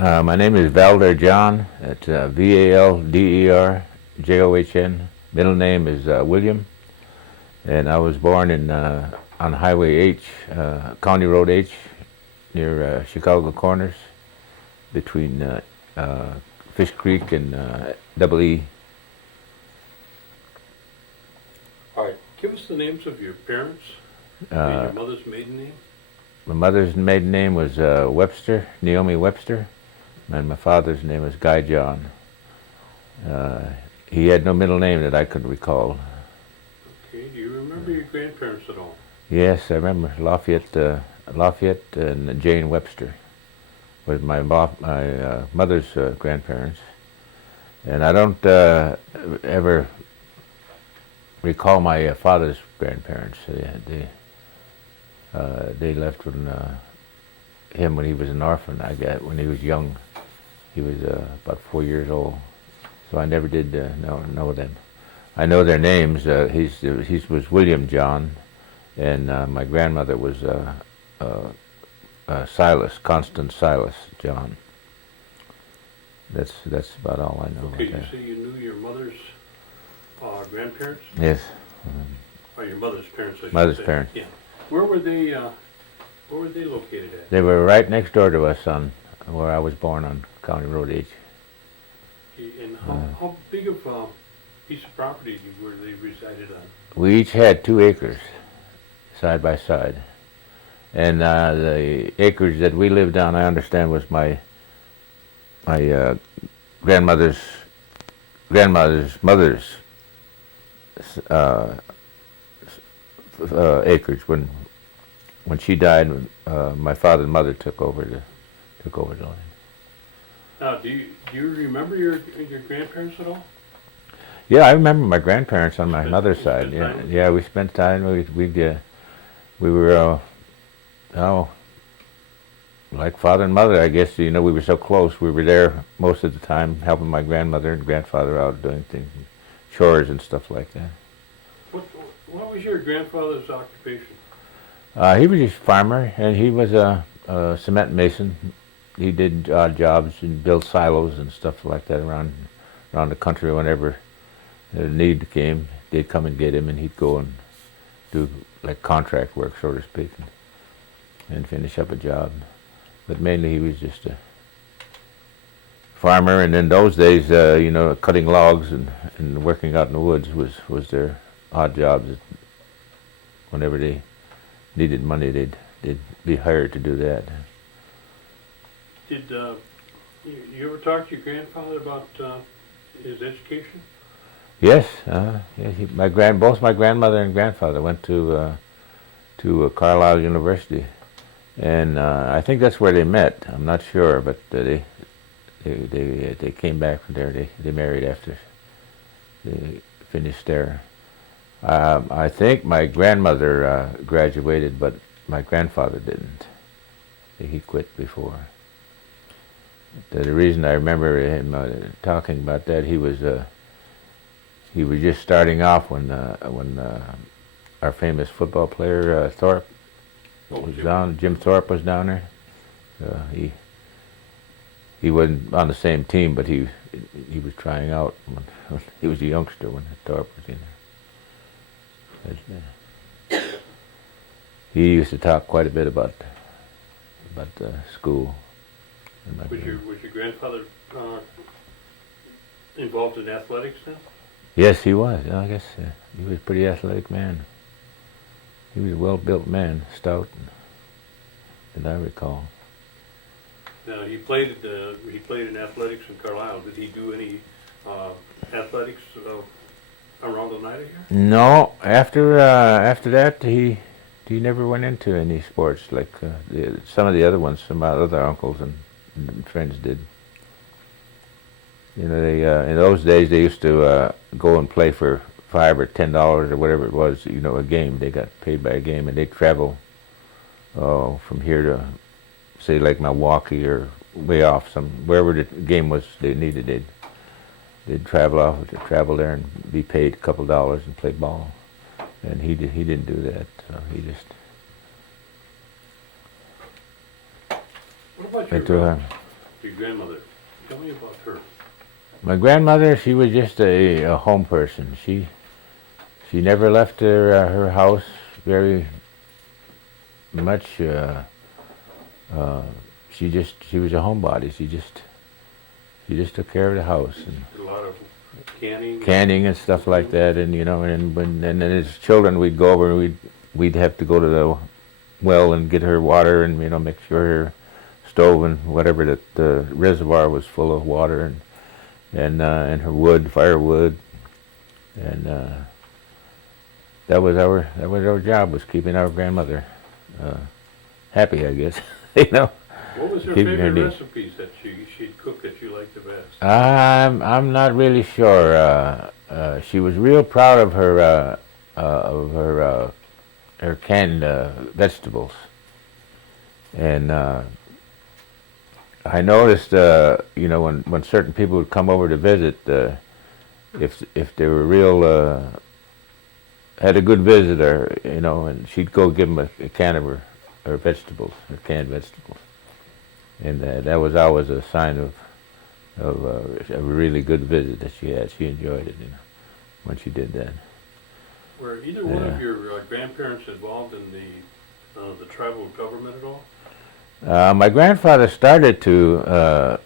My name is Valder John. It's Valderjohn. Middle name is William, and I was born in on Highway H, County Road H, near Chicago Corners, between Fish Creek and Double E. All right, give us the names of your parents and your mother's maiden name. My mother's maiden name was Webster, Naomi Webster, and my father's name was Guy John. He had no middle name that I could recall. Okay, do you remember your grandparents at all? Yes, I remember Lafayette and Jane Webster was my mother's grandparents, and I don't ever recall my father's grandparents. They left him when he was an orphan. I guess when he was young, he was about 4 years old, so I never did know them. I know their names. He was William John, and my grandmother was Constance Silas John. That's about all I know. Okay, you say you knew your mother's grandparents? Yes. Or your mother's parents, I should Mother's say. parents. Yeah. Where were they located at? They were right next door to us on where I was born on County Road H. Okay, and how big of a piece of property were they resided on? We each had 2 acres, side by side, and the acreage that we lived on, I understand, was my grandmother's mother's acreage. When she died, my father and mother took over the land. Now, do you remember your grandparents at all? Yeah, I remember my grandparents on my mother's side. spent time with Yeah, we spent time. We were like father and mother, I guess. You know, we were so close. We were there most of the time, helping my grandmother and grandfather out doing things, chores and stuff like that. What was your grandfather's occupation? He was just a farmer, and he was a cement mason. He did odd jobs and built silos and stuff like that around the country. Whenever the need came, they'd come and get him, and he'd go and do like contract work, so to speak, and finish up a job. But mainly he was just a farmer, and in those days, cutting logs and working out in the woods was their odd jobs. Whenever they needed money, they'd be hired to do that. Did you ever talk to your grandfather about his education? Yes, both my grandmother and grandfather went to Carlisle University, and I think that's where they met. I'm not sure, but they came back from there. They married after they finished there. I think my grandmother graduated, but my grandfather didn't. He quit before. The reason I remember him talking about that, he was just starting off when our famous football player Thorpe was down. Jim Thorpe was down there. He wasn't on the same team, but he was trying out. When he was a youngster when Thorpe was in there. He used to talk quite a bit about school. Was your grandfather involved in athletics then? Yes, he was. I guess he was a pretty athletic man. He was a well-built man, stout, and I recall. Now he played in athletics in Carlisle. Did he do any athletics around Oneida here? No. After that, he never went into any sports like some of the other ones. Some of my other uncles and friends did. You know, they in those days they used to go and play for $5 or $10 or whatever it was. You know, a game. They got paid by a game, and they'd travel from here to, say, like Milwaukee or way off, wherever the game was they needed. They'd travel there and be paid a couple dollars and play ball. And he didn't do that. He just What about your grandmother. Tell me about her. My grandmother, she was just a home person. She never left her house very much. She was a homebody. She just took care of the house and A lot of canning. canning and stuff like that. And and then as children we'd go over and we'd have to go to the well and get her water and make sure her stove and whatever that the reservoir was full of water and her wood, firewood, and that was our job, was keeping our grandmother happy, I guess. What was her Keeping her favorite neat. recipes that she'd cook that you liked the best? I'm not really sure. She was real proud of her her canned vegetables, and I noticed when certain people would come over to visit, if they were real had a good visitor, and she'd go give them a can of her vegetables, her canned vegetables, and that was always a sign of a really good visit that she had. She enjoyed it, when she did that. Were either one of your grandparents involved in the tribal government at all? My grandfather started to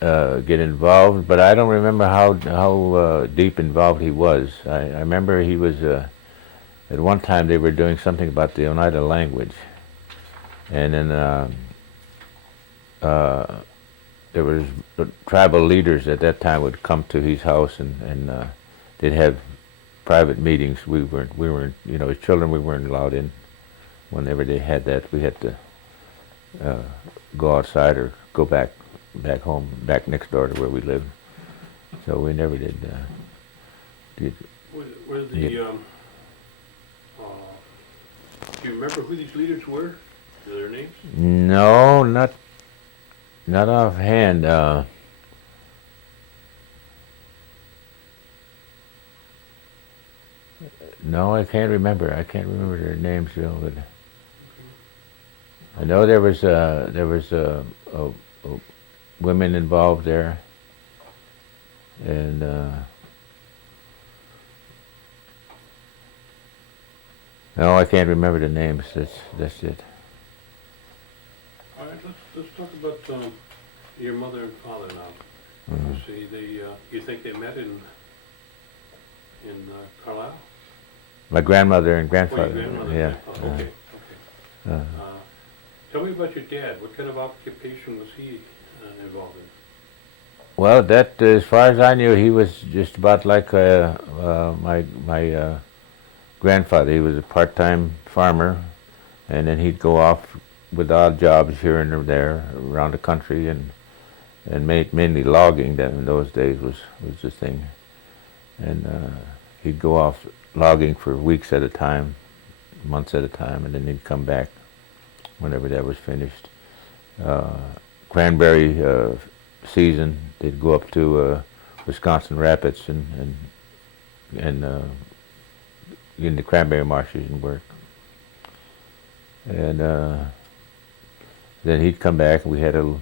get involved, but I don't remember how deep involved he was. I remember he was at one time they were doing something about the Oneida language, and then there was tribal leaders at that time would come to his house and they'd have private meetings. We weren't as children we weren't allowed in. Whenever they had that, we had to go outside or go back home, back next door to where we lived. So we never did. Were the do you remember who these leaders were? Their names? No, not offhand. No, I can't remember. I can't remember their names, but I know there was women involved there, and no, I can't remember the names. That's it. All right, let's talk about your mother and father now. Mhm. You see, you think they met in Carlisle? My grandmother and Oh, your grandfather. grandmother. Yeah. Okay. Uh, Tell me about your dad. What kind of occupation was he involved in? Well, that as far as I knew, he was just about like my grandfather. He was a part-time farmer, and then he'd go off with odd jobs here and there around the country, and mainly logging. That in those days was the thing, and he'd go off logging for weeks at a time, months at a time, and then he'd come back whenever that was finished. Cranberry season, they'd go up to Wisconsin Rapids and in the cranberry marshes and work. And then he'd come back, and we had a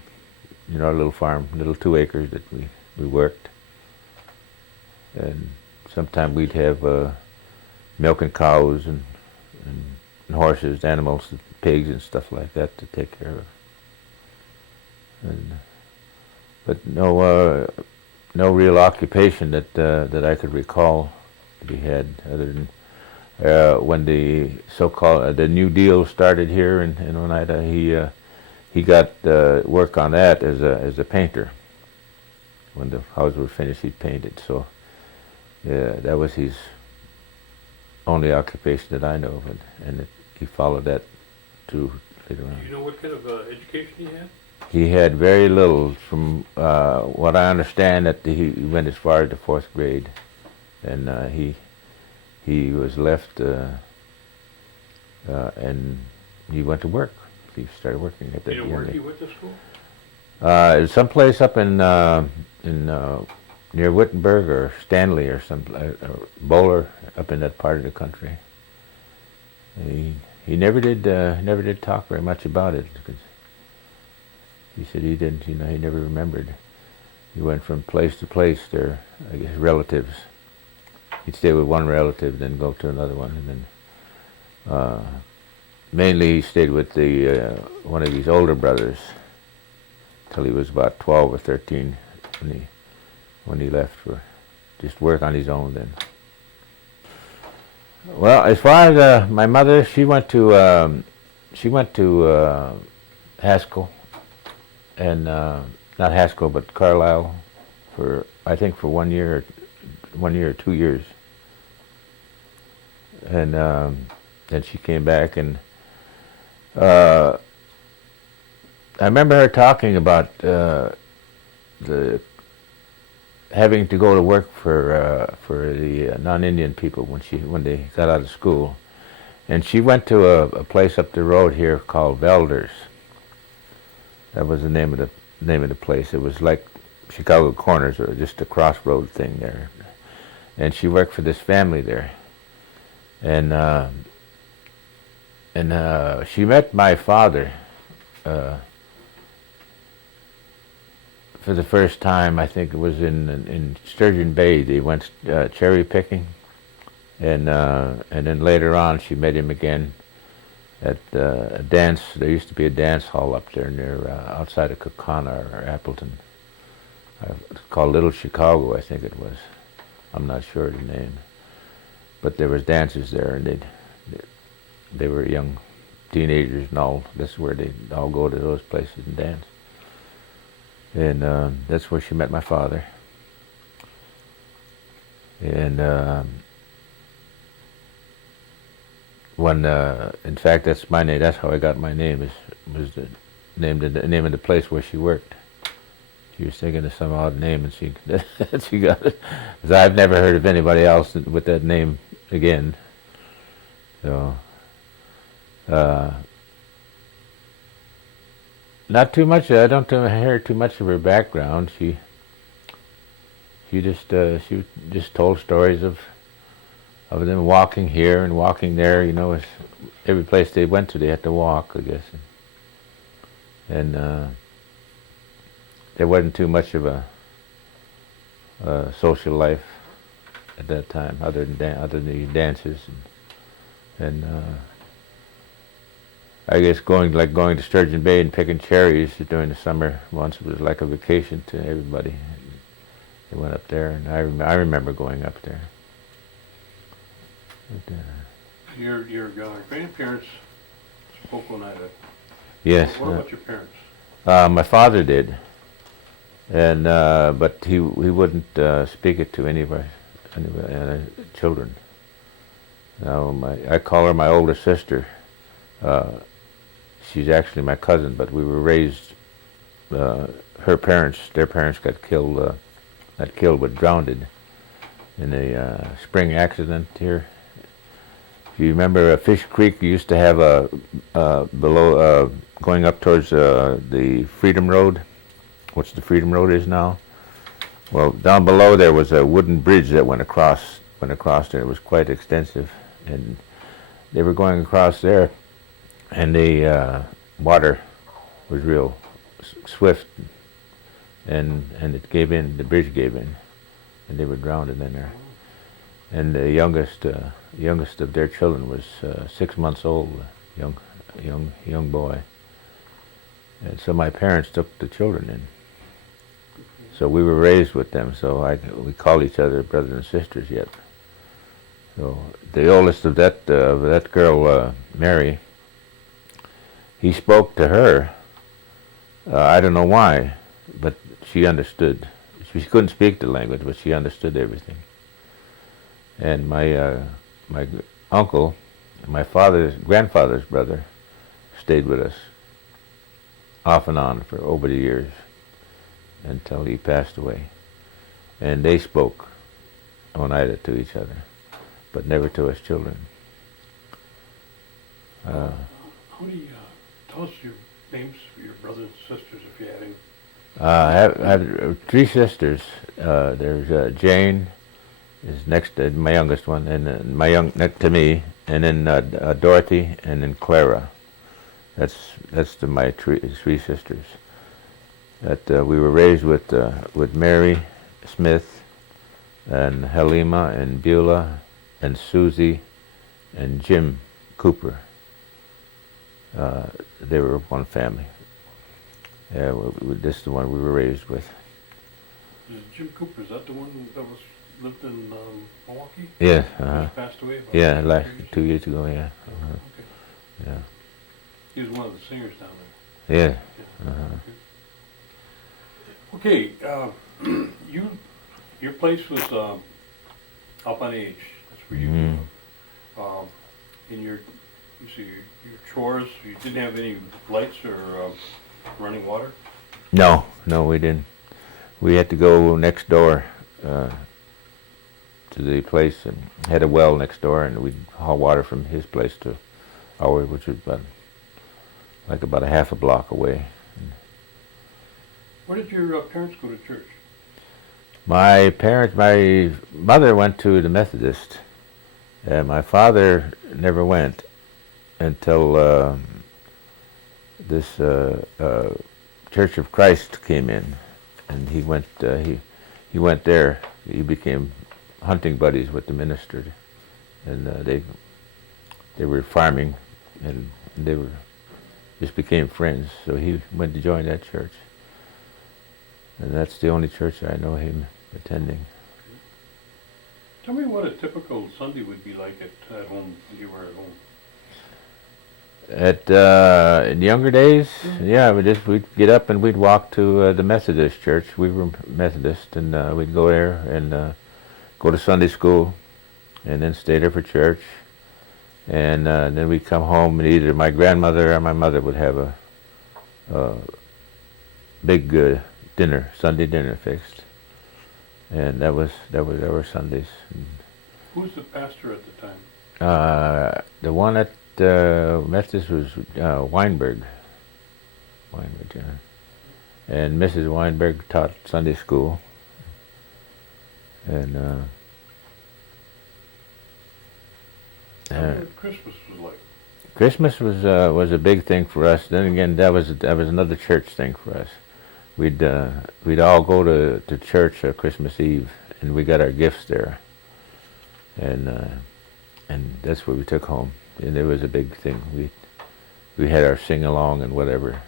little farm, little 2 acres that we worked. And sometime we'd have milking cows and horses, animals, pigs and stuff like that to take care of. And but no real occupation that I could recall that he had, other than when the so-called the New Deal started here in Oneida. He got work on that as a painter. When the houses were finished, he painted. So that was his only occupation that I know of, and he followed that through later on. Do you know what kind of education he had? He had very little. From what I understand, that he went as far as the 4th grade, and he was left, and he went to work. He started working at that. Do you know where he went to school? Someplace up in near Wittenberg or Stanley or Bowler, up in that part of the country. He never did talk very much about it. He said he didn't, he never remembered. He went from place to place. There, I guess, relatives. He'd stay with one relative, then go to another one, and then mainly he stayed with the one of his older brothers till he was about 12 or 13 when he left for just work on his own then. Well, as far as my mother, she went to Haskell, and not Haskell, but Carlisle, for I think for 1 year or 2 years, and then she came back, and I remember her talking about the having to go to work for the non-Indian people when they got out of school, and she went to a place up the road here called Valder's. That was the name of the place. It was like Chicago Corners, or just a crossroad thing there, and she worked for this family there, and she met my father for the first time. I think it was in Sturgeon Bay. They went cherry picking, and then later on she met him again at a dance. There used to be a dance hall up there near outside of Kaukauna or Appleton. It's called Little Chicago, I think it was. I'm not sure of the name, but there was dances there, and they were young teenagers and all. That's where they all go to those places and dance. And that's where she met my father. And in fact, that's my name. That's how I got my name. Was the name of the place where she worked. She was thinking of some odd name, and she got it. 'Cause I've never heard of anybody else with that name again. So. Not too much. I don't hear too much of her background. She just told stories of them walking here and walking there. Every place they went to, they had to walk, I guess. And there wasn't too much of a social life at that time, other than these dances and I guess going to Sturgeon Bay and picking cherries during the summer months was like a vacation to everybody. They went up there, and I remember going up there. But, Your grandparents spoke Oneida. yes. What about your parents? My father did, and but he wouldn't speak it to any of our children. Now I call her my older sister. She's actually my cousin, but we were raised. Their parents got killed, but drowned in a spring accident here. If you remember Fish Creek, you used to have below going up towards the Freedom Road, which the Freedom Road is now. Well, down below there was a wooden bridge that went across there. It was quite extensive, and they were going across there, and the water was real swift, and it gave in. The bridge gave in, and they were drowned in there. And the youngest of their children was 6 months old, young boy. And so my parents took the children in. So we were raised with them. So we called each other brothers and sisters yet. So the oldest of that girl, Mary, he spoke to her. I don't know why, but she understood. She couldn't speak the language, but she understood everything. And my uncle, my grandfather's brother, stayed with us off and on for over the years until he passed away. And they spoke Oneida to each other, but never to us children. How do you tell us your names for your brothers and sisters, if you had any? I have 3 sisters. There's Jane, is next to my youngest one, and then next to me, and then Dorothy, and then Clara. That's my 3 sisters. That we were raised with Mary Smith and Halima and Beulah and Susie and Jim Cooper. They were one family. Yeah, this is the one we were raised with. Is Jim Cooper, is that the one that lived in Milwaukee? Yeah. Just passed away? About Yeah, 2 like years? 2 years ago. Yeah. Okay. Yeah. He was one of the singers down there. Yeah. Okay, your place was up on H. That's where you grew up. In your chores, you didn't have any lights or running water? No, we didn't. We had to go next door to the place and had a well next door, and we'd haul water from his place to ours, which was about a half a block away. Where did your parents go to church? My mother went to the Methodist. My father never went until this Church of Christ came in, and he went. He went there. He became hunting buddies with the minister, and they were farming, and they just became friends. So he went to join that church, and that's the only church I know him attending. Tell me what a typical Sunday would be like at home when you were at home. In younger days, yeah, we'd get up and we'd walk to the Methodist church. We were Methodist, and we'd go there and go to Sunday school, and then stay there for church, and then we'd come home, and either my grandmother or my mother would have a big dinner, Sunday dinner fixed, and that was our Sundays. Who was the pastor at the time? The one at Methodist was Weinberg, yeah. And Mrs. Weinberg taught Sunday school, and Tell me what Christmas was like. Christmas was a big thing for us. Then again, that was another church thing for us. We'd all go to church Christmas Eve, and we got our gifts there, and that's what we took home. And it was a big thing. We had our sing along and whatever,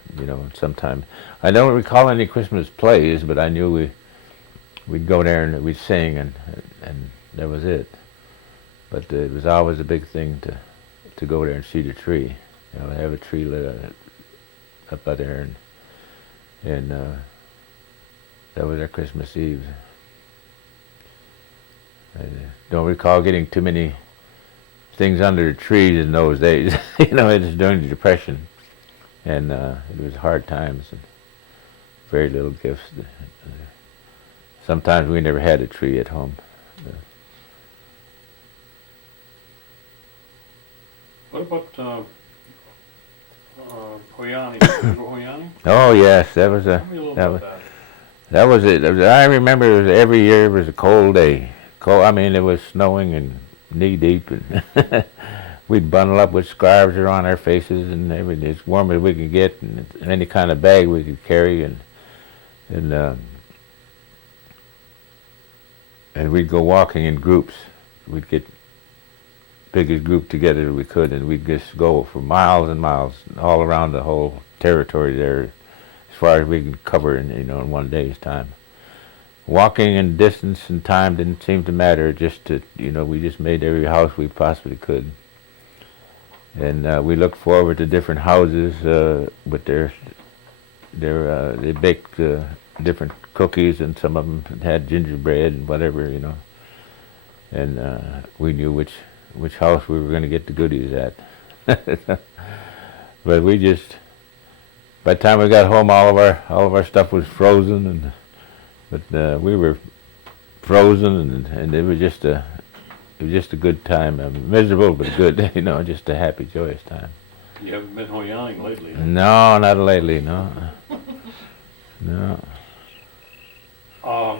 sometime. I don't recall any Christmas plays, but I knew we'd go there and we'd sing, and that was it. But it was always a big thing to go there and see the tree. Have a tree lit up out there, and that was our Christmas Eve. I don't recall getting too many things under the trees in those days. It was during the Depression, and it was hard times and very little gifts. Sometimes we never had a tree at home. What about Hoyani? Remember Hoyani? Oh yes, that was Tell me a little about that. that was it. I remember it was every year it was a cold day. It was snowing and knee deep, and we'd bundle up with scarves around our faces and everything, as warm as we could get, and any kind of bag we could carry, and we'd go walking in groups. We'd get biggest group together that we could, and we'd just go for miles and miles all around the whole territory there, as far as we could cover in one day's time. Walking in distance and time didn't seem to matter. We just made every house we possibly could, and we looked forward to different houses with they baked different cookies, and some of them had gingerbread and whatever, and we knew which house we were going to get the goodies at. But by the time we got home, all of our stuff was frozen, but we were frozen, and it was just a good time. Miserable, but good, just a happy, joyous time. You haven't been Hoyaning lately? Huh? No, not lately, no. No.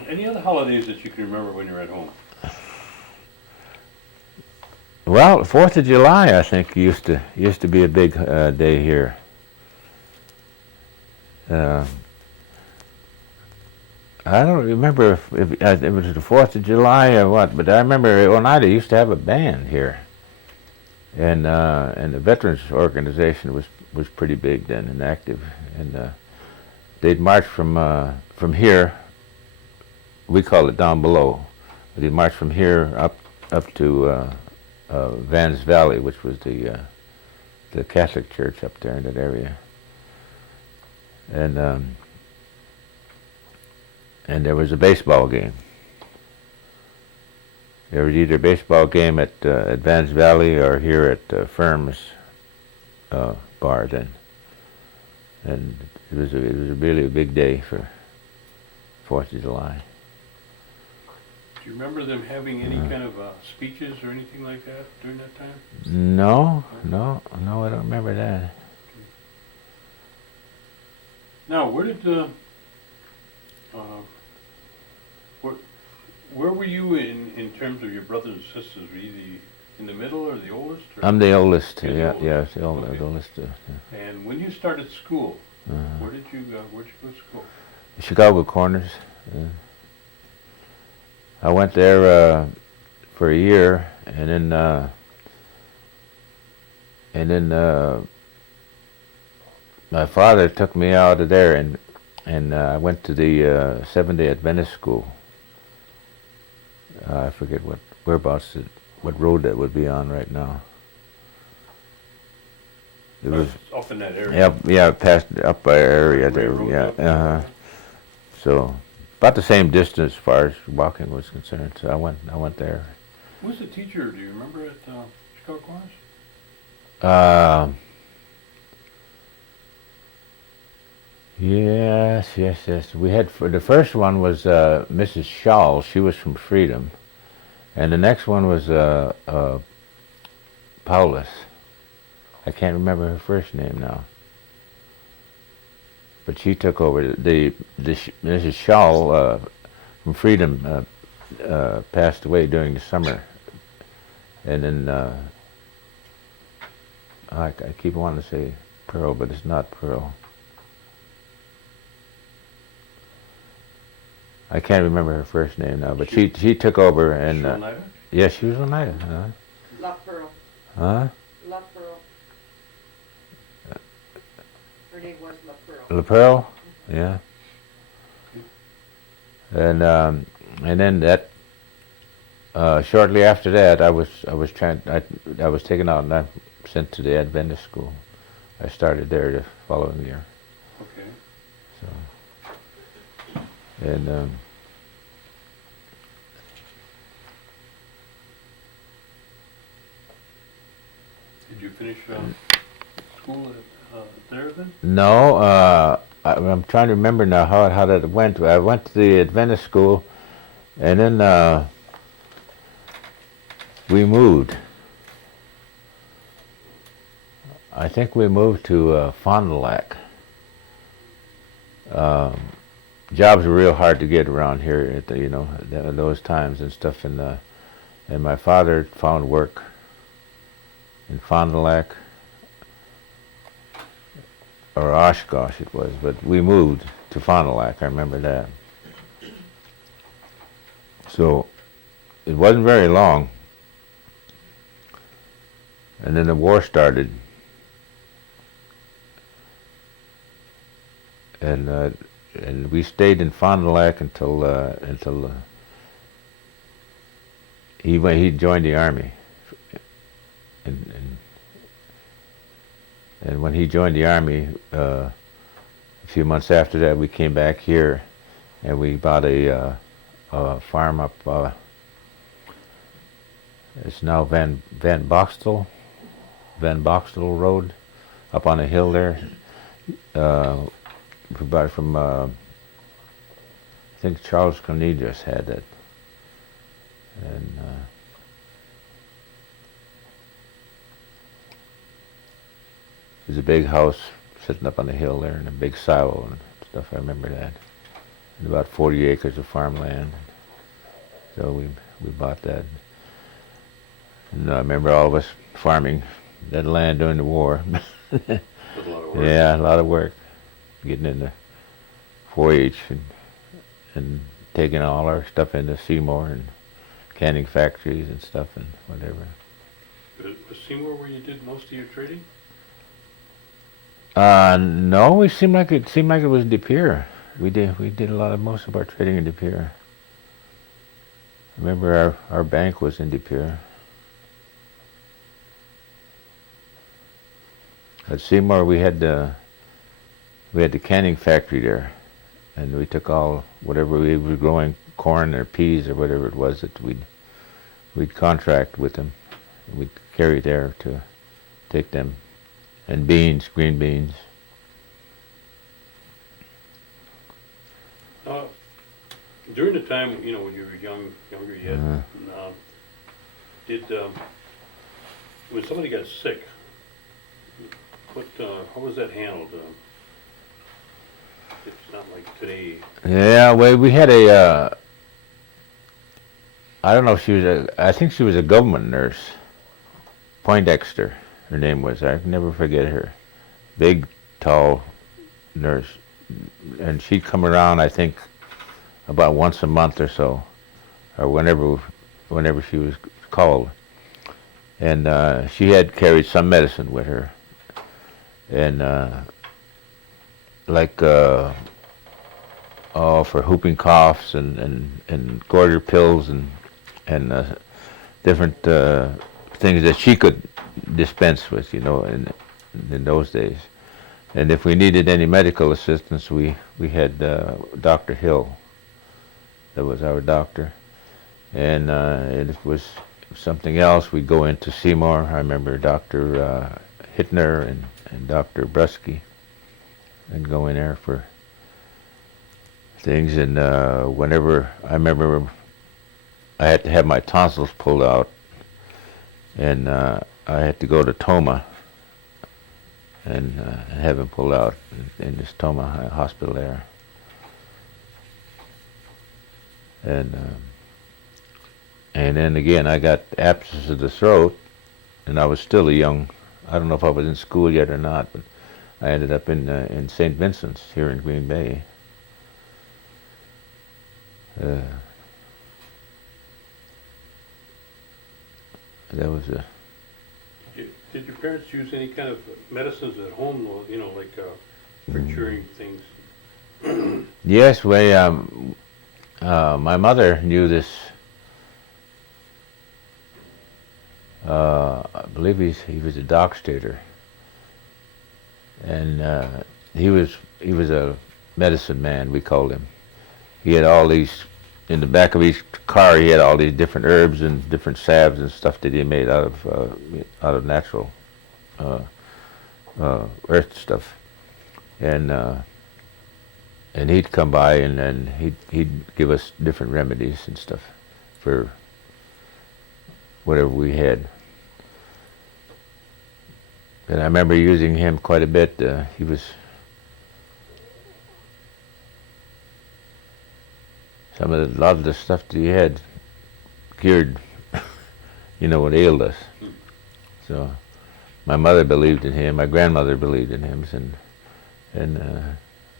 Any other holidays that you can remember when you were at home? Well, 4th of July, I think, used to be a big day here. I don't remember if it was the 4th of July or what, but I remember Oneida used to have a band here, and the veterans organization was pretty big then and active, and they'd march from here. We call it down below. They'd march from here up to Vans Valley, which was the Catholic church up there in that area, and there was a baseball game. There was either a baseball game at Vans Valley or here at Firm's bar then, and it was really a big day for 4th of July. Do you remember them having any kind of speeches or anything like that during that time? No, I don't remember that. Now, where were you in terms of your brothers and sisters? Were you in the middle or the oldest? Or? I'm the oldest. You're the Yeah, oldest. yeah, the Okay. oldest. And when you started school, where'd you go to school? Chicago Corners. I went there for a year, and then my father took me out of there, and I went to the Seventh-day Adventist school. I forget what road that would be on right now. It was Up in that area. yeah, past up by area there. Railroad Yeah, up. So about the same distance as far as walking was concerned. So I went there. Who was the teacher? Do you remember at Chicago Corners? Yes. We had the first one was Mrs. Shaw. She was from Freedom, and the next one was Paulus. I can't remember her first name now, but she took over. The Mrs. Shaw from Freedom passed away during the summer, and then I keep wanting to say Pearl, but it's not Pearl. I can't remember her first name now, but she took over and yeah, she was Oneida. La Pearl. Huh? La Pearl. Her name was La Pearl. La Pearl? Yeah. And then that shortly after that, I was taken out and I sent to the Adventist school. I started there the following year. Okay. So. And did you finish school there then? no, I'm trying to remember now how that went. I went to the Adventist school, and then we moved. I think we moved to Fond du Lac. Jobs were real hard to get around here at those times and stuff, and my father found work in Fond du Lac, or Oshkosh it was, but we moved to Fond du Lac, I remember that. So it wasn't very long, and then the war started, and we stayed in Fond du Lac until he joined the army, and when he joined the army, a few months after that, we came back here, and we bought a farm up. It's now Van Boxtel Road, up on a hill there. We bought it from, I think Charles Cornelius had it. And there's a big house sitting up on the hill there and a big silo and stuff, I remember that. And about 40 acres of farmland. So we bought that. And I remember all of us farming that land during the war. Did a lot of work. Yeah, a lot of work. Getting into 4-H and taking all our stuff into Seymour and canning factories and stuff and whatever. Was Seymour where you did most of your trading? No, it seemed like it was De Pere. We did most of our trading in De Pere. I remember our bank was in De Pere. At Seymour, we had the canning factory there, and we took all whatever we were growing, corn or peas or whatever it was that we'd contract with them. We'd carry there to take them, and beans, green beans. During the time, when you were younger yet, when somebody got sick, how was that handled? It's not like today. Yeah, well, we had I don't know if I think she was a government nurse. Poindexter, her name was. I can never forget her. Big, tall nurse. And she'd come around, I think, about once a month or so, or whenever she was called. And she had carried some medicine with her. And for whooping coughs and goiter pills and different things that she could dispense with, in those days. And if we needed any medical assistance, we had Dr. Hill. That was our doctor. And if it was something else, we'd go into Seymour. I remember Dr. Hittner and Dr. Brusky, and go in there for things. And whenever, I remember I had to have my tonsils pulled out, and I had to go to Toma and have them pulled out in this Toma hospital there. And then again, I got abscess of the throat, and I was still I don't know if I was in school yet or not, but I ended up in St. Vincent's here in Green Bay. That was a... Did your parents use any kind of medicines at home, like for curing things? Yes, my mother knew this. I believe he was a dock stater, and he was a medicine man, we called him. He had all these in the back of each car. He had all these different herbs and different salves and stuff that he made out of natural earth stuff, and he'd come by and he'd give us different remedies and stuff for whatever we had. And I remember using him quite a bit. He was a lot of the stuff that he had cured, what ailed us. So my mother believed in him. My grandmother believed in him, and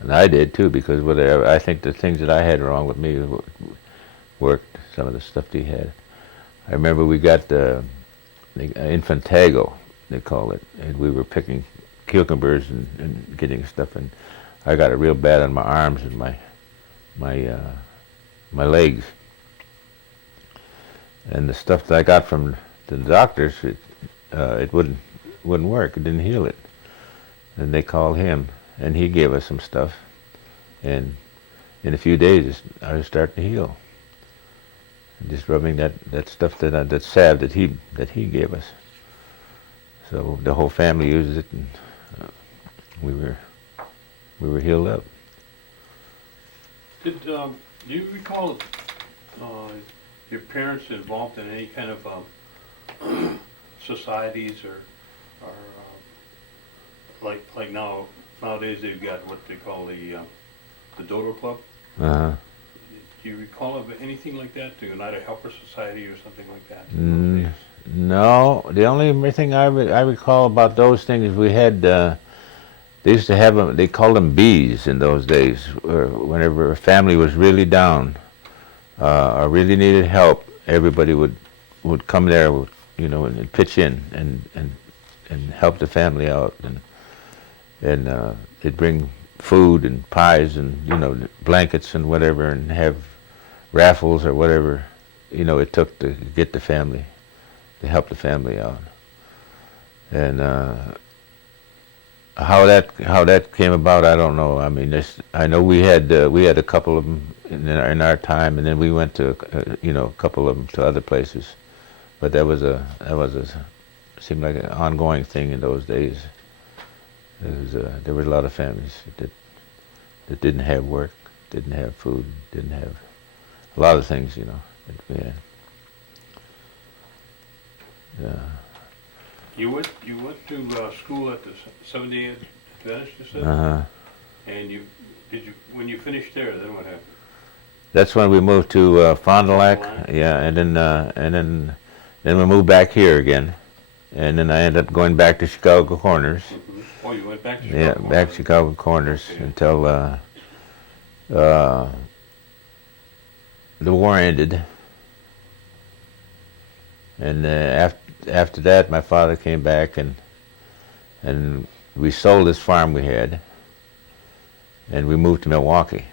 I did too, because I think the things that I had wrong with me worked. Some of the stuff that he had. I remember we got the infantago, they call it, and we were picking cucumbers and getting stuff, and I got it real bad on my arms and my legs. And the stuff that I got from the doctors, it wouldn't work. It didn't heal it. And they called him, and he gave us some stuff, and in a few days I was starting to heal. Just rubbing that stuff that salve that he gave us. So the whole family used it, and we were healed up. Do you recall your parents involved in any kind of societies or like nowadays they've got what they call the Dodo Club? Uh-huh. Do you recall of anything like that, the United Helper Society or something like that? No, the only thing I recall about those things is we had They used to have them. They called them bees in those days. Whenever a family was really down or really needed help, everybody would come there, and pitch in and help the family out, and they'd bring food and pies and blankets and whatever, and have raffles or whatever it took to get the family, to help the family out. And how that came about, I don't know. I mean, I know we had a couple of them in our time, and then we went to a couple of them to other places. But that was seemed like an ongoing thing in those days. There was a lot of families that didn't have work, didn't have food, didn't have a lot of things, that we had. You went to school at the Seventh-day Adventist, you said? Uh-huh. And when you finished there, then what happened? That's when we moved to Fond du Lac. Yeah, and then we moved back here again, and then I ended up going back to Chicago Corners. Mm-hmm. Oh, you went back to Chicago? Yeah, back to Chicago Corners until the war ended, and after that, my father came back and we sold this farm we had, and we moved to Milwaukee.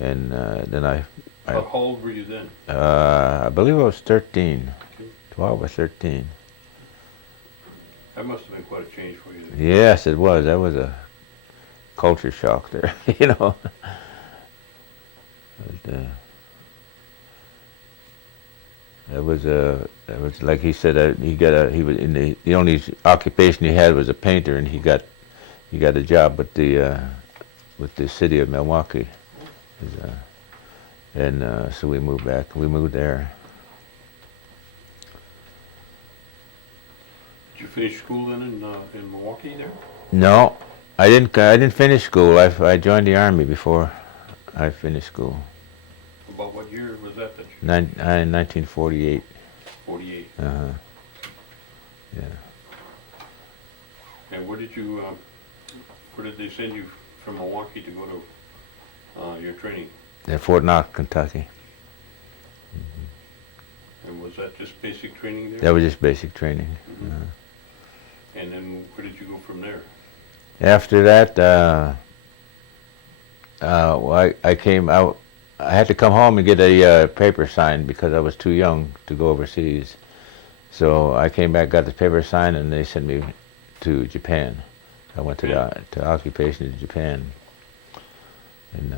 And then How old were you then? I believe I was 13, 12 or 13. That must have been quite a change for you then. Yes, it was. That was a culture shock there, But, that was like he said. He was in the only occupation he had was a painter, and he got a job with the city of Milwaukee, and so we moved back. We moved there. Did you finish school then in Milwaukee there? No, I didn't finish school. I joined the Army before I finished school. About what year was that? In 1948. 48. Uh-huh. Yeah. And where did they send you from Milwaukee to go to your training? At Fort Knox, Kentucky. And was that just basic training there? That was just basic training. Mm-hmm. And then where did you go from there? After that, I came out. I had to come home and get a paper signed because I was too young to go overseas. So I came back, got the paper signed, and they sent me to Japan. I went to occupation in Japan. And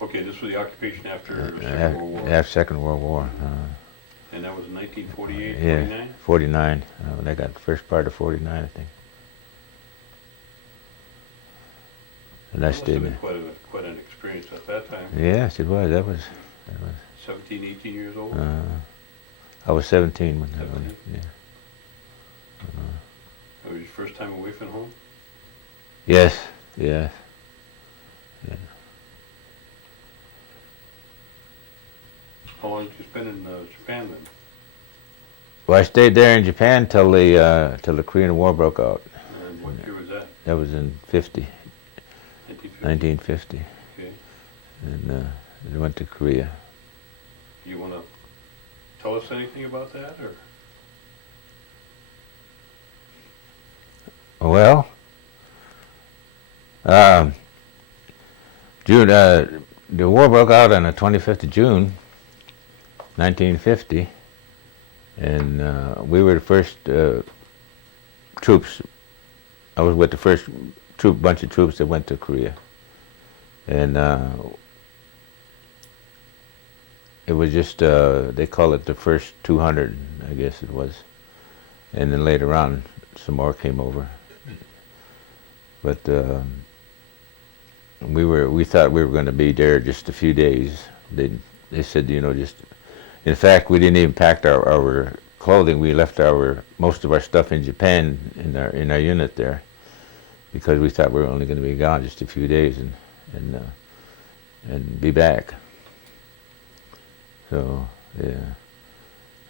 okay, this was the occupation after the Second World War. After Second World War. And that was in 1948, Yeah, 49? 49. When I got the first part of 49, I think. And I That must stayed have there. been quite an experience at that time. Yes, it was. That was. 17, 18 years old? I was 17 when that 17? was. Yeah. That was your first time away from home? Yes. Yes. Yeah. How long did you spend in Japan then? Well, I stayed there in Japan till the Korean War broke out. And what year was that? That was in 50, 1950, Okay. and I went to Korea. You want to tell us anything about that, or? Well, June. The war broke out on the 25th of June, 1950, and we were the first troops. I was with the first bunch of troops that went to Korea, and it was just they call it the first 200, I guess it was, and then later on some more came over. But we thought we were going to be there just a few days. They said, just. In fact, we didn't even pack our clothing. We left most of our stuff in Japan in our unit there, because we thought we were only going to be gone just a few days and be back. So yeah,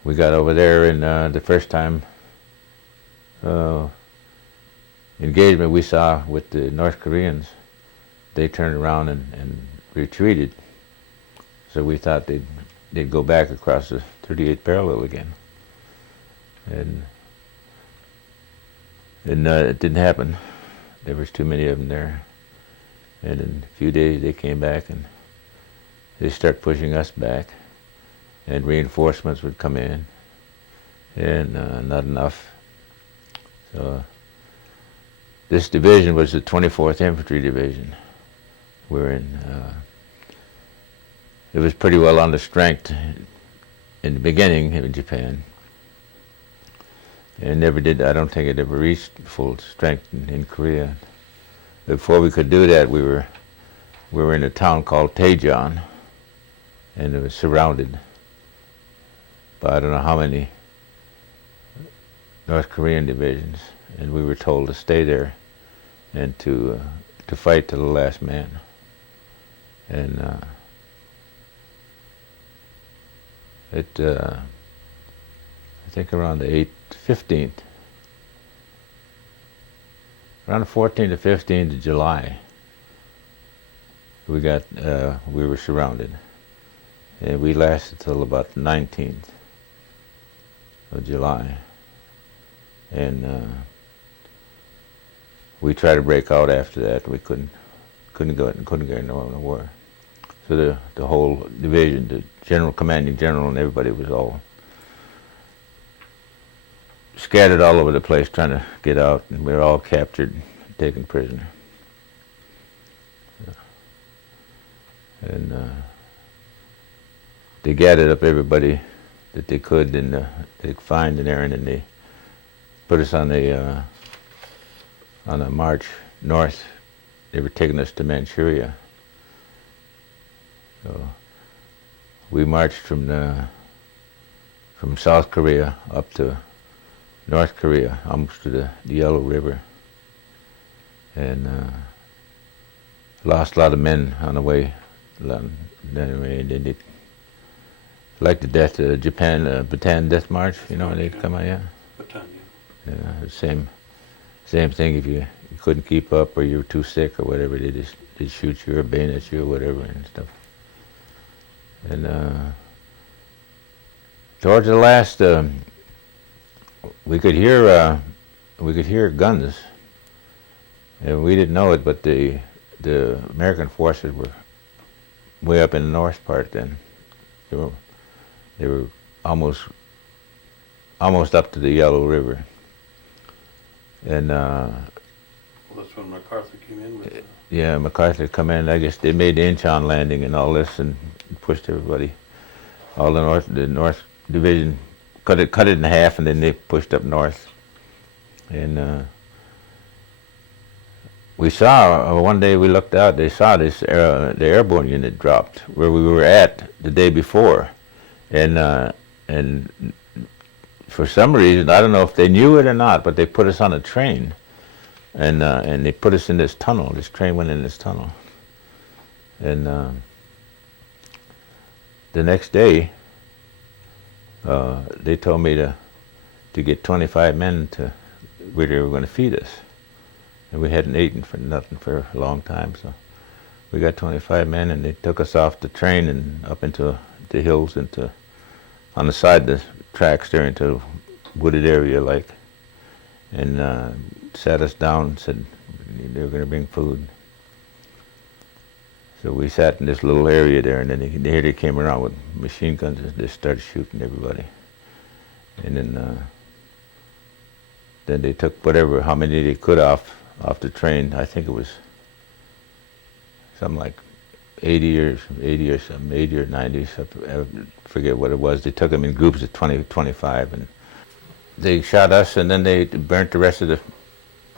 we got over there, and the first time uh, engagement we saw with the North Koreans, they turned around and retreated. So we thought they'd go back across the 38th parallel again, and it didn't happen. There was too many of them there, and in a few days they came back and they start pushing us back, and reinforcements would come in, and not enough. So this division was the 24th Infantry Division. We're in. It was pretty well on the strength in the beginning in Japan. And never did. I don't think it ever reached full strength in Korea. Before we could do that, we were in a town called Daejeon, and it was surrounded by I don't know how many North Korean divisions, and we were told to stay there and to fight to the last man. And I think around the 15th, around the 14th or 15th of July, we were surrounded, and we lasted till about the 19th of July, and we tried to break out after that. We couldn't get nowhere. So the whole division, the commanding general, and everybody was all scattered all over the place trying to get out, and we were all captured, taken prisoner. And they gathered up everybody that they could they find in there, and then they put us on a march north. They were taking us to Manchuria. So we marched from South Korea up to North Korea, almost to the Yellow River, and lost a lot of men on the way. Anyway, they did like the Bataan Death March. You know, they'd come out, yeah. Bataan, Yeah, same thing. If you couldn't keep up or you were too sick or whatever, they'd shoot you or bayonet you or whatever and stuff. And towards the last, we could hear guns, and we didn't know it, but the American forces were way up in the north part then. They were almost up to the Yellow River, and Well, that's when MacArthur came in with yeah, McLester come in. I guess they made the Incheon landing and all this, and pushed everybody. All the North Division cut it in half, and then they pushed up north. And we saw one day we looked out. They saw this the airborne unit dropped where we were at the day before, and for some reason I don't know if they knew it or not, but they put us on a train. And they put us in this tunnel. This train went in this tunnel. And the next day, they told me to get 25 men where they were going to feed us. And we hadn't eaten for nothing for a long time, so we got 25 men, and they took us off the train and up into the hills, on the side of the tracks there, into a wooded area like, and sat us down and said they were going to bring food. So we sat in this little area there, and then here they came around with machine guns and just started shooting everybody. And then they took how many they could off the train. I think it was something like 80 or 90. I forget what it was. They took them in groups of 20, 25, and they shot us, and then they burnt the rest of the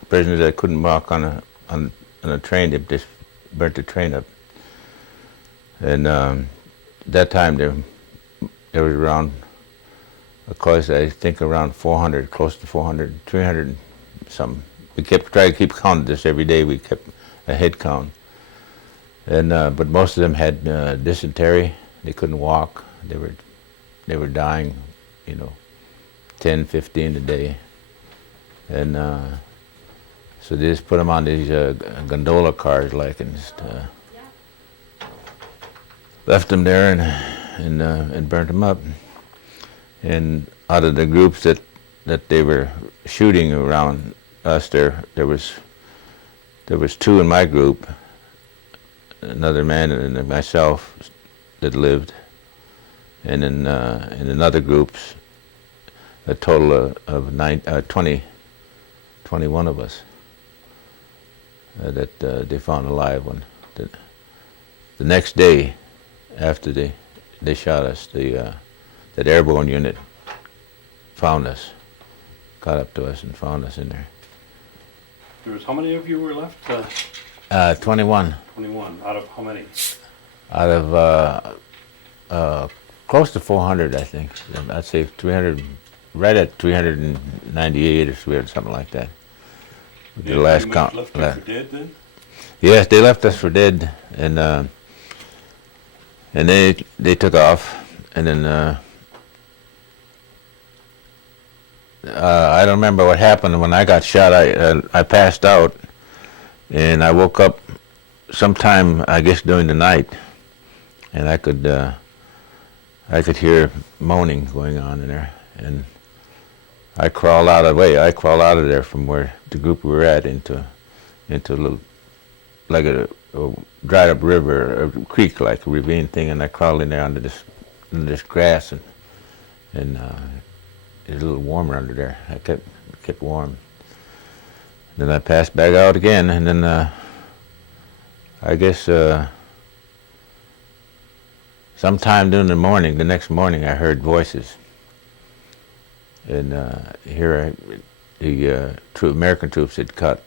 prisoners that couldn't walk on a train. They just burnt the train up. And that time there was around, of course, I think around 400, close to 400, 300 some. We kept trying to keep counting this every day. We kept a head count. And but most of them had dysentery. They couldn't walk. They were dying, 10, 15 a day. and so they just put them on these gondola cars, like, and just left them there and burnt them up. And out of the groups that they were shooting around us, there was two in my group, another man and myself that lived, and in another groups, a total of 21 of us that they found alive. When the next day after they shot us, that airborne unit found us, caught up to us and found us in there. There was, how many of you were left? 21 21. Out of how many? out of close to 400, I think. I'd say 300, right at 398 or 300, something like that. They The last pretty count. much left you for dead then? Yes, they left us for dead, and they took off, and then I don't remember what happened when I got shot. I passed out, and I woke up sometime, I guess, during the night, and I could hear moaning going on in there, and I crawled out of there from where the group we were at into a little, like a dried up river, a creek, like a ravine thing, and I crawled in there under this grass, and it was a little warmer under there. I kept warm. Then I passed back out again, and then I guess sometime during the next morning, I heard voices, and here the American troops had caught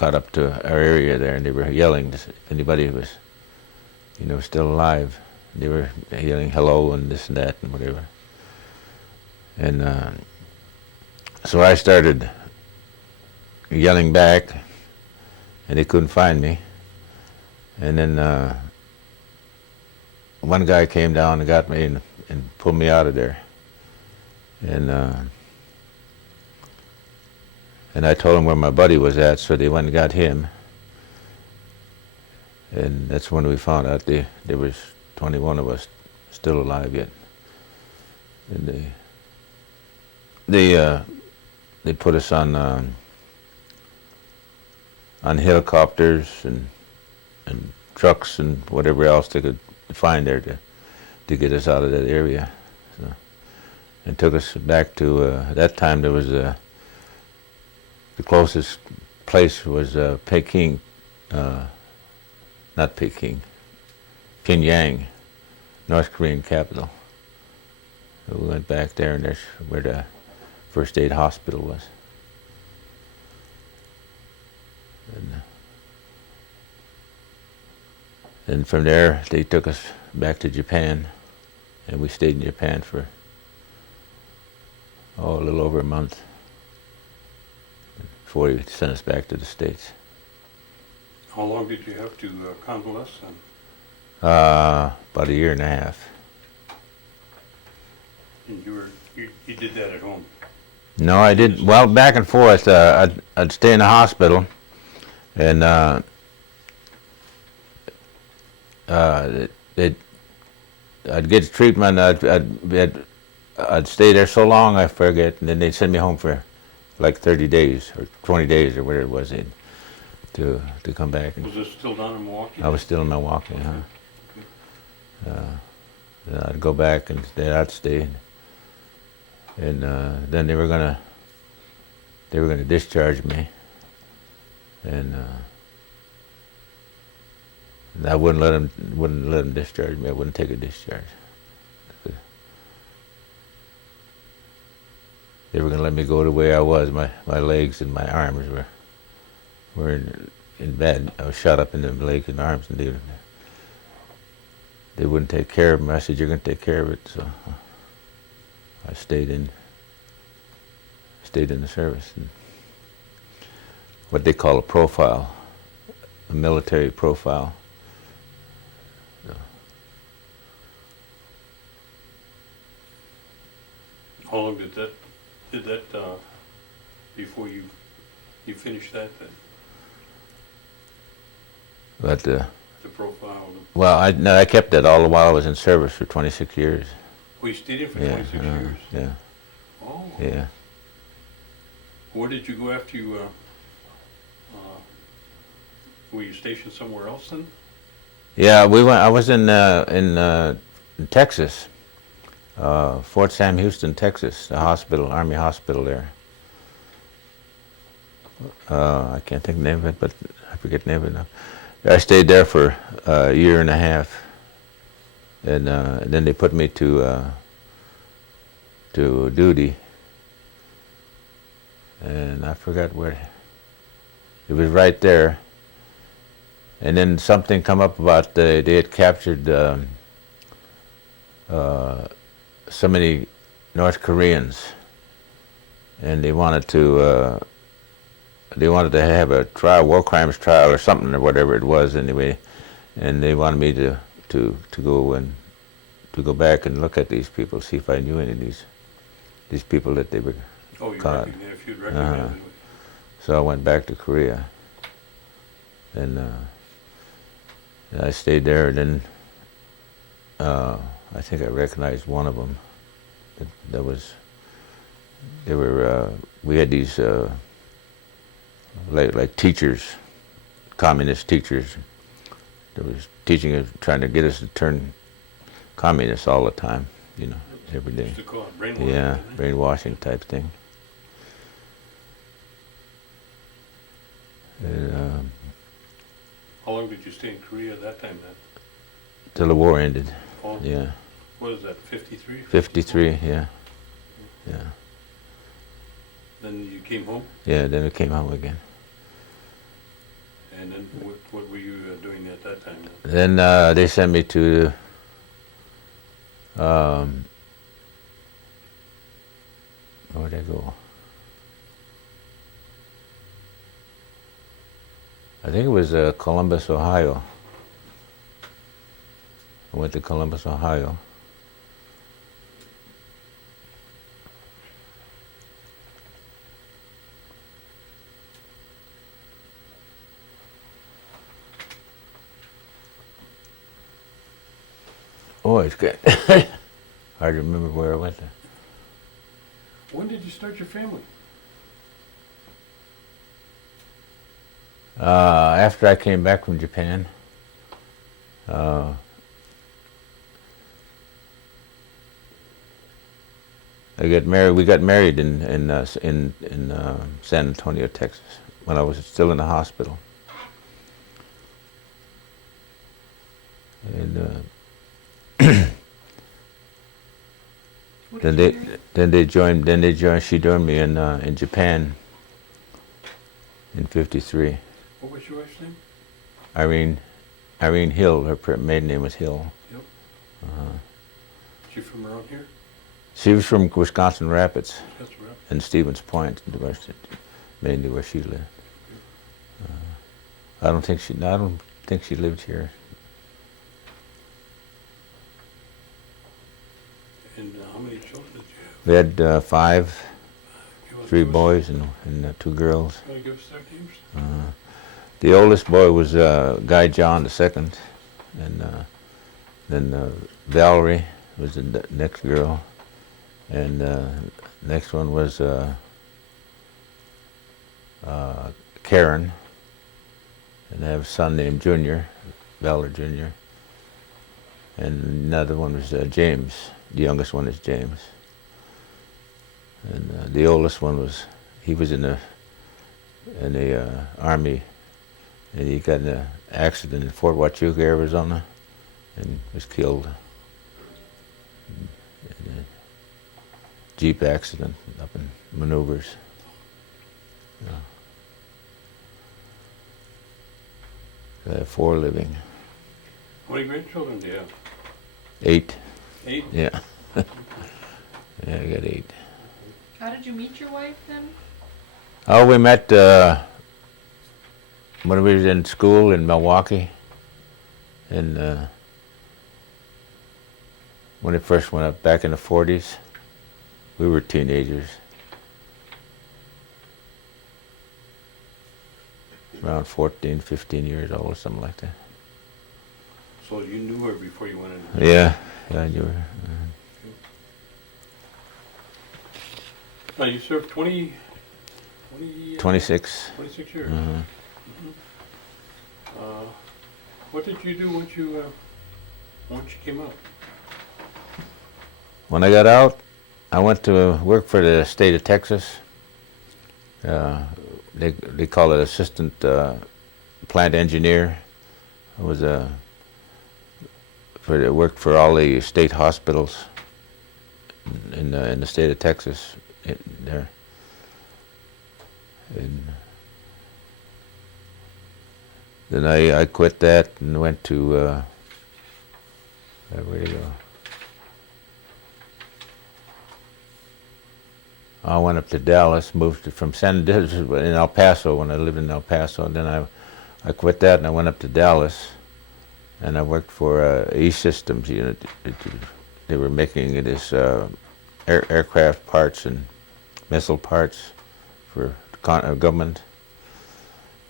up to our area there, and they were yelling if anybody was, still alive. They were yelling hello and this and that and whatever. And so I started yelling back, and they couldn't find me. And then one guy came down and got me and pulled me out of there. And I told him where my buddy was at, so they went and got him. And that's when we found out there was 21 of us still alive yet. And they put us on helicopters and trucks and whatever else they could find there to get us out of that area. So, and took us back to that time. There was the closest place was Peking, not Peking, Pyongyang, North Korean capital. So we went back there, and there's where the first aid hospital was. And from there, they took us back to Japan, and we stayed in Japan for a little over a month before he sent us back to the States. How long did you have to convalesce then? About a year and a half. And you did that at home? No, I did, well, back and forth. I'd stay in the hospital, and I'd get treatment. I'd stay there so long, I forget, and then they'd send me home for like 30 days or 20 days or whatever it was to come back. Was this still down in Milwaukee? I was still in Milwaukee, then I'd go back, and then I'd stay, and then they were gonna discharge me, and I wouldn't let them discharge me. I wouldn't take a discharge. They were going to let me go the way I was. My legs and my arms were in bed. I was shot up in the legs and my arms, and they wouldn't take care of me. I said, "You're going to take care of it." So I stayed in the service. And what they call a profile, a military profile. How long did before you finished that then? But The profile? well, I kept that all the while I was in service for 26 years. Oh, you stayed in for Yeah, 26 years? yeah, Oh. yeah. Where did you go after you, were you stationed somewhere else then? Yeah, we went. I was in Texas, Fort Sam Houston, Texas, the hospital, Army hospital there. I can't think of the name of it, but I forget the name of it now. I stayed there for a year and a half, and then they put me to duty, and I forgot where. It was right there, and then something come up about they had captured so many North Koreans, and they wanted to have a trial, war crimes trial or something or whatever it was anyway, and they wanted me to go back and look at these people, see if I knew any of these people that they were Oh, you caught. recognize, if you'd recognize Uh-huh. it. So I went back to Korea, and I stayed there. And then I think I recognized one of them. That was they were. We had these like teachers, communist teachers. That was teaching us, trying to get us to turn communists all the time. Every day. Used to call it brainwashing. Yeah, didn't they? brainwashing type thing. And, How long did you stay in Korea at that time then? till the war ended. Oh, Yeah, what is that, 53? 53. Yeah, yeah, Then you came home, yeah. Then we came home again. and then what were you doing at that time then? Then they sent me to where'd I go? I think it was Columbus, Ohio. I went to Columbus, Ohio. Oh, it's good. Hard to remember where I went to. When did you start your family? After I came back from Japan, I got married. We got married in San Antonio, Texas, when I was still in the hospital. And What then did you marry? she joined me in Japan in '53. What was your wife's name? Irene Hill. Her maiden name was Hill. Yep. Uh, She from around here? she was from Wisconsin Rapids That's right. and Stevens Point, mainly where she lived. I don't think she lived here. And how many children did you have? We had 5, You wanna 3 give us- boys and 2 girls. You want to give us their names? The oldest boy was Guy John II, and then Valerie was the next girl, and next one was Karen, and I have a son named Junior, Valder Jr., and another one was James. The youngest one is James, and the oldest one he was in the Army. And he got in an accident in Fort Huachuca, Arizona, and was killed in a Jeep accident up in maneuvers. Yeah. I have 4 living. How many grandchildren do you have? 8. 8? Yeah. Yeah, I got 8. How did you meet your wife then? Oh, we met when we was in school in Milwaukee, and when it first went up back in the '40s, we were teenagers, around 14, 15 years old or something like that. So you knew her before you went in? Yeah, I knew her. Now, you served 20, 26. 26 years. Uh-huh. What did you do once you came out? When I got out, I went to work for the state of Texas. They call it assistant plant engineer. I was worked for all the state hospitals in the state of Texas there. And then I quit that and went to where did I go? I went up to Dallas, moved from San Diego in El Paso when I lived in El Paso. And then I quit that and I went up to Dallas, and I worked for E-Systems unit. They were making this aircraft parts and missile parts for government.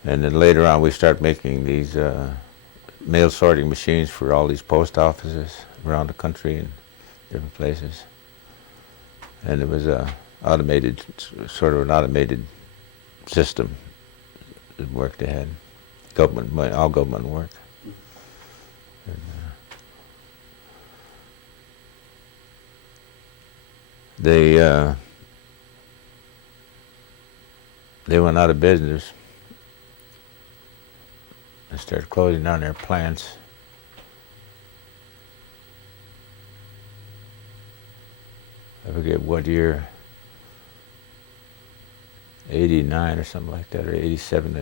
And then later on, we started making these mail sorting machines for all these post offices around the country and different places. And it was a automated, sort of an automated system. The work they had, all government work. And, they went out of business. They started closing down their plants. I forget what year, 89 or something like that, or 87.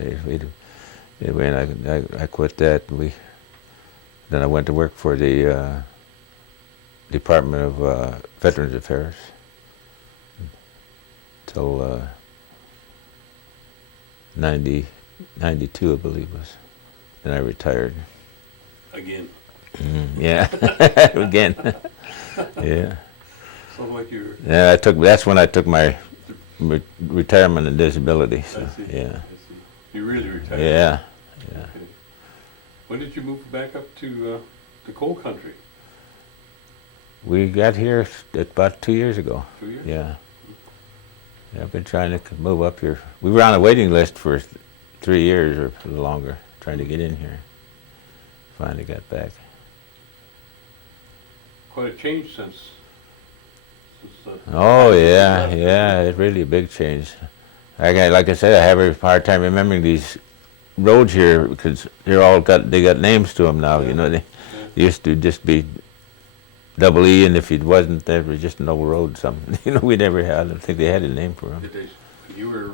Anyway, and I quit that. Then I went to work for the Department of Veterans Affairs till 92, I believe it was. Then I retired. Again. Yeah, again. Yeah. Sounds like you're... Yeah, that's when I took my retirement and disability. So, I see. yeah. I see. You really retired? Yeah. Yeah. Okay. When did you move back up to the coal country? We got here about 2 years ago. 2 years? Yeah. Yeah, I've been trying to move up here. We were on a waiting list for 3 years or longer, trying to get in here. Finally got back. Quite a change since Oh yeah, yeah, it's really a big change. Like I said, I have a hard time remembering these roads here because they got names to them now. You know, they used to just be double E, and if it wasn't, there was just an old road. Something. You know, we never had. I don't think they had a name for them. Did they? You were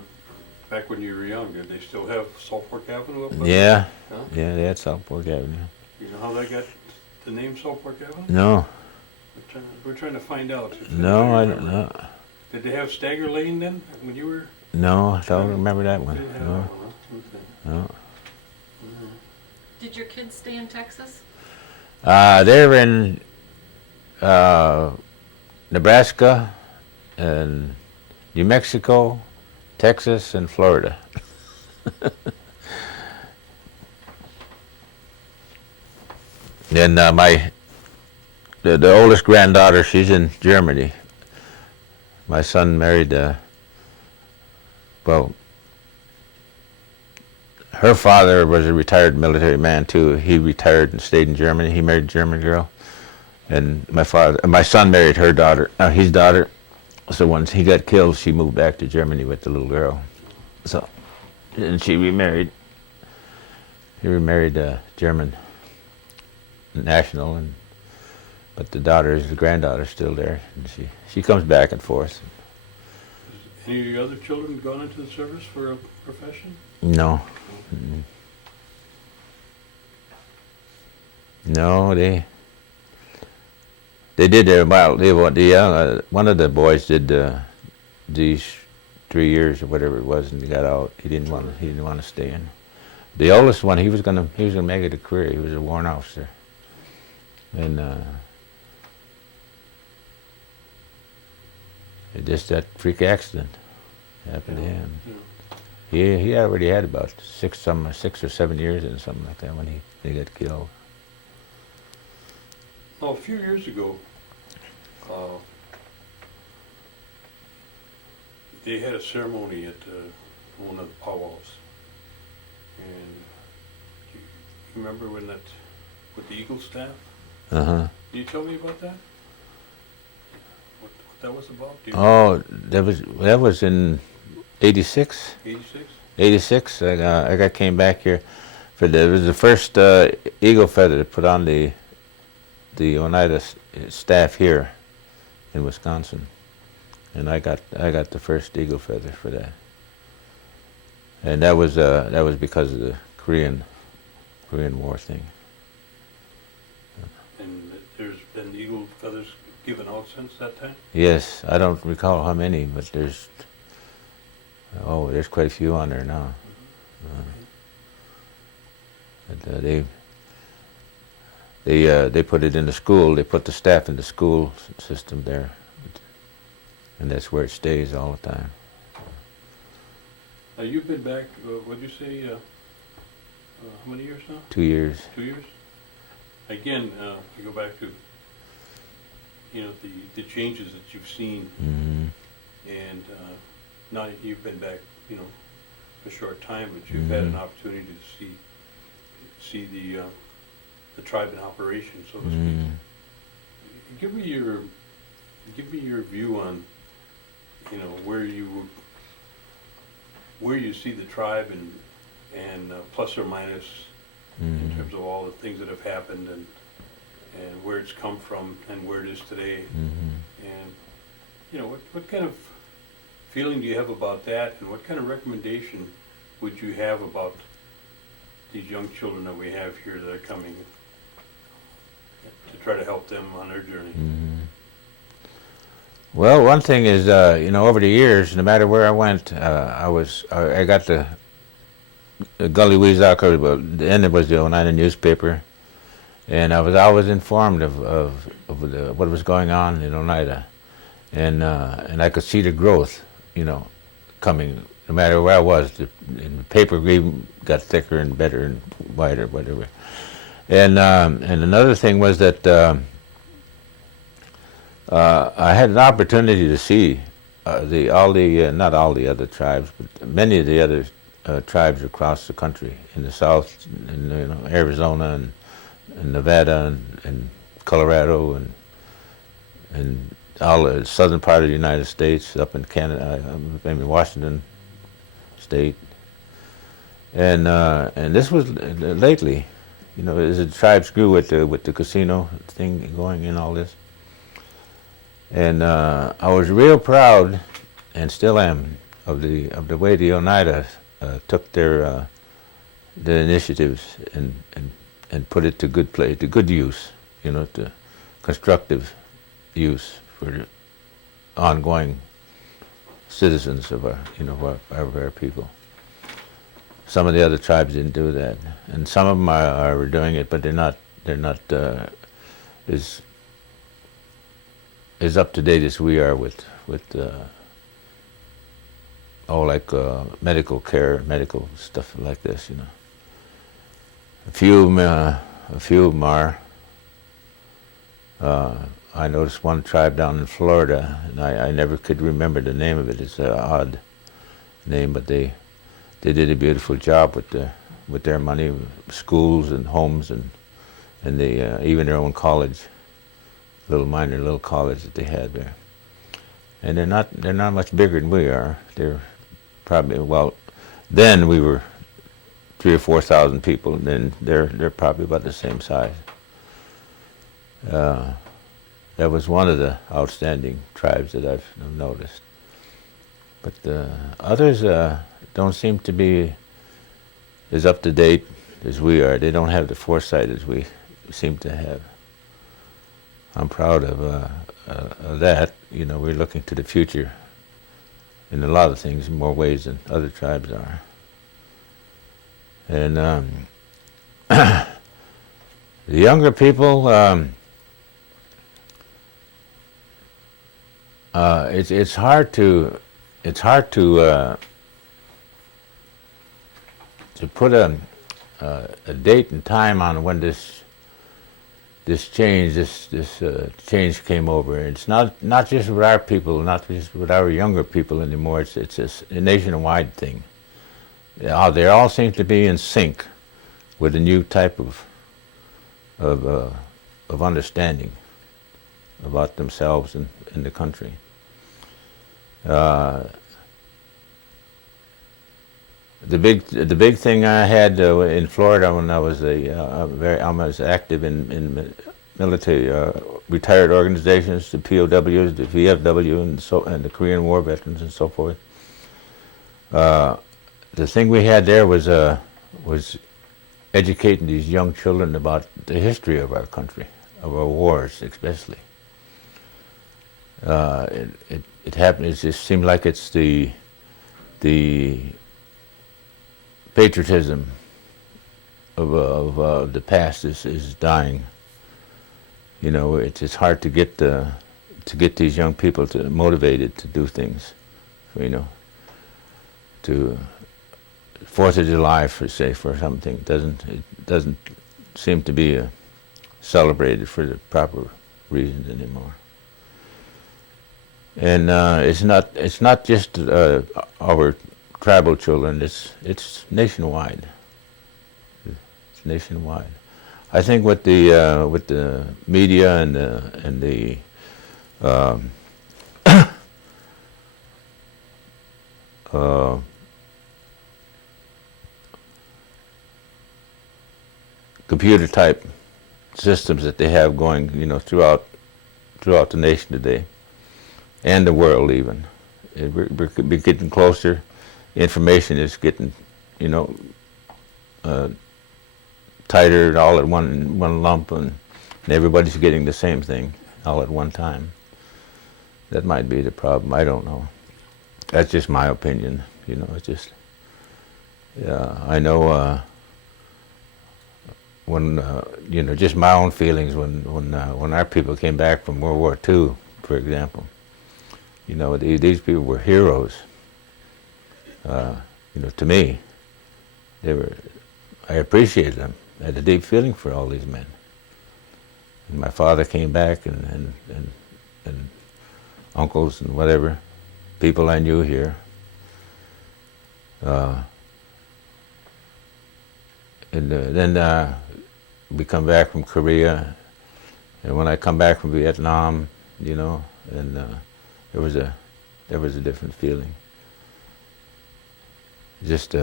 back when you were young. Did they still have Salt Fork Avenue up there? Yeah, Huh? yeah, they had South Fork Avenue. You know how they got the name Salt Fork Avenue? No, We're trying to find out. no, I don't know. Did they have Stagger Lane then when you were? No, I don't remember that one. Didn't have No, that one, huh? Okay. no. Did your kids stay in Texas? They're in Nebraska and New Mexico, Texas, and Florida. Then the oldest granddaughter, she's in Germany. My son married, her father was a retired military man too. He retired and stayed in Germany. He married a German girl. And my son married her daughter, his daughter. So once he got killed, she moved back to Germany with the little girl. So, and she remarried. He remarried a German national, but the granddaughter's still there, and she comes back and forth. Any of your other children gone into the service for a profession? No. Mm-mm. No, they did their one of the boys did these 3 years or whatever it was, and he got out. He didn't want to stay in. The oldest one, he was gonna make it a career. He was a warrant officer, and it just that freak accident happened to him. Yeah. he already had about 6 or 7 years in something like that when he got killed. Oh, a few years ago, uh, they had a ceremony at one of the powwows. And do you remember when with the Eagle staff? Uh-huh. Can you tell me about that? What that was about? Oh, that was in 86. 86? 86. I got came back here it was the first eagle feather to put on the Oneida staff here in Wisconsin, and I got the first eagle feather for that. And that was because of the Korean War thing. And there's been eagle feathers given out since that time? Yes, I don't recall how many, but there's quite a few on there now. They put it in the school. They put the staff in the school system there, and that's where it stays all the time. You've been back, what'd you say, how many years now? 2 years. 2 years? Again, you go back to, the changes that you've seen, Mm-hmm. and now you've been back, a short time, but you've had an opportunity to see the tribe in operation, so to speak. Mm-hmm. Give me your view on, where you see the tribe and plus or minus in terms of all the things that have happened and where it's come from and where it is today. Mm-hmm. And what kind of feeling do you have about that, and what kind of recommendation would you have about these young children that we have here that are coming to try to help them on their journey? Mm-hmm. Well, one thing is, over the years, no matter where I went, I got the Gully Weezucker, but then it was the Oneida newspaper, and I was always informed of what was going on in Oneida, and I could see the growth, coming. No matter where I was, and the paper got thicker and better and wider, whatever. And another thing was that I had an opportunity to see not all the other tribes, but many of the other tribes across the country, in the South, in Arizona and Nevada and Colorado and all the southern part of the United States, up in Canada, in Washington State, and this was lately, as the tribes grew with the casino thing going and all this, and I was real proud, and still am, of the way the Oneida took their initiatives and put it to good play, to good use, to constructive use for the ongoing citizens of our people. Some of the other tribes didn't do that, and some of them are doing it, but they're not as up to date as we are with medical care, medical stuff like this. A few of them are. I noticed one tribe down in Florida, and I never could remember the name of it. It's an odd name, but they did a beautiful job with their money, schools and homes, and they even their own college, little college that they had there. And they're not much bigger than we are. They're probably, then we were 3,000 or 4,000 people, and then they're probably about the same size. That was one of the outstanding tribes that I've noticed. But others don't seem to be as up to date as we are. They don't have the foresight as we seem to have. I'm proud of that. We're looking to the future in a lot of things, in more ways than other tribes are. And the younger people, it's hard to put a date and time on when this change came over. It's not just with our people, not just with our younger people anymore. It's a nationwide thing. They all seem to be in sync with a new type of understanding about themselves and the country. The big thing I had in Florida when I was I was active in military retired organizations, the POWs, the VFW, and the Korean War veterans and so forth. The thing we had there was educating these young children about the history of our country, of our wars especially. It happened. It just seemed like it's the patriotism of the past is dying. You know, it's hard to get these young people motivated to do things. You know, to 4th of July, for something, it doesn't seem to be celebrated for the proper reasons anymore. And it's not just our tribal children. It's nationwide. It's nationwide. I think with the media and the computer type systems that they have going, you know, throughout the nation today, and the world even. We're getting closer. Information is getting, you know, tighter all at one lump, and everybody's getting the same thing all at one time. That might be the problem. I don't know. That's just my opinion. You know, it's just, yeah, I know when, you know, just my own feelings when our people came back from World War II, for example. You know, these people were heroes. You know, to me, I appreciated them. I had a deep feeling for all these men. And my father came back, and uncles and whatever, people I knew here. And then we come back from Korea, and when I come back from Vietnam, you know, and there was a different feeling. Just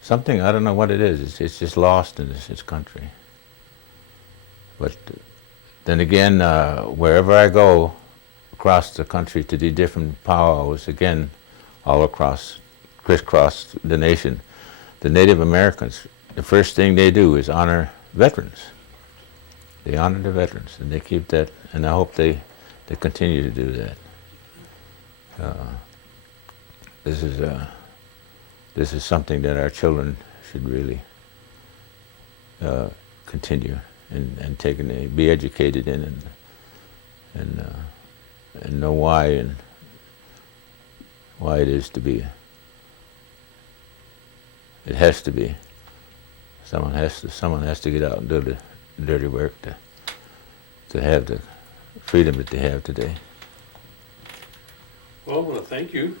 something, I don't know what it is. It's just lost in this country. But then again, wherever I go across the country to the different powwows, again, all across, crisscross the nation, the Native Americans, the first thing they do is honor veterans. They honor the veterans, and they keep that, and I hope they continue to do that. This is something that our children should really continue and be educated in, and know why it is to be. It has to be. Someone has to get out and do the dirty work to have the freedom that they have today. Well, I want to thank you,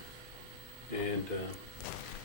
and